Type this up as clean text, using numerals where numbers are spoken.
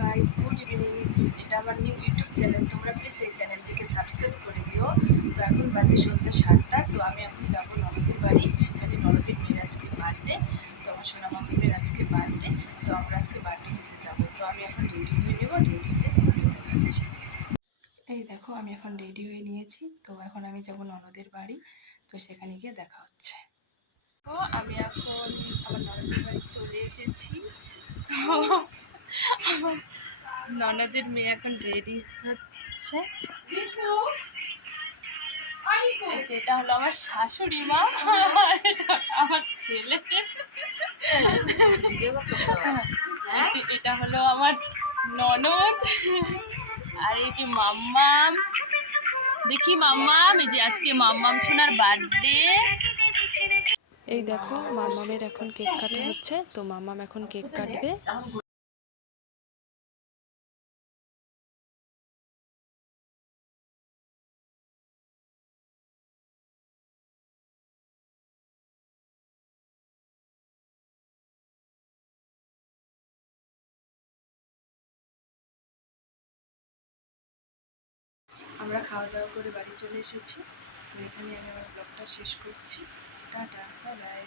Guys, good evening. এটা আমার new YouTube channel, তোমরা প্লিজ এই চ্যানেলটিকে সাবস্ক্রাইব করে দিও। তো এখন বাজে সন্ধ্যা 7টা। তো আমি এখন যাবো ননদের বাড়ি, সেখানে ননদের মেয়ের আজকে বার্থডে। তো আমার সোনা মামাদের আজকে বার্থডে, তো আমরা আজকে বার্থডে দিতে যাবো। তো আমি এখন রেডি হয়ে নেবো, রেডি হয়ে যাচ্ছি। এই দেখো, আমি এখন রেডি হয়ে নিয়েছি। তো এখন আমি যাবো ননদের বাড়ি, তো সেখানে গিয়ে দেখা হচ্ছে। তো আমি এখন আমার ননদের বাড়ি চলে এসেছি। তো আমার ননদের মেয়ে এখন রেডি হচ্ছে। যেটা হলো আমার শাশুড়ি মা, এটা আমার ছেলে, এটা হলো আমার ননদ, আর এই যে মাম্মাম। দেখি মাম্মাম, এই যে আজকে মাম্মাম সোনার বার্থডে। এই দেখো, মাম্মামের এখন কেক কাটা হচ্ছে। তো মাম্মাম এখন কেক কাটবে। আমরা খাওয়া দাওয়া করে বাড়ি চলে এসেছি। তো এখানে আমি আমার ব্লগটা শেষ করছি। Tata, bye bye.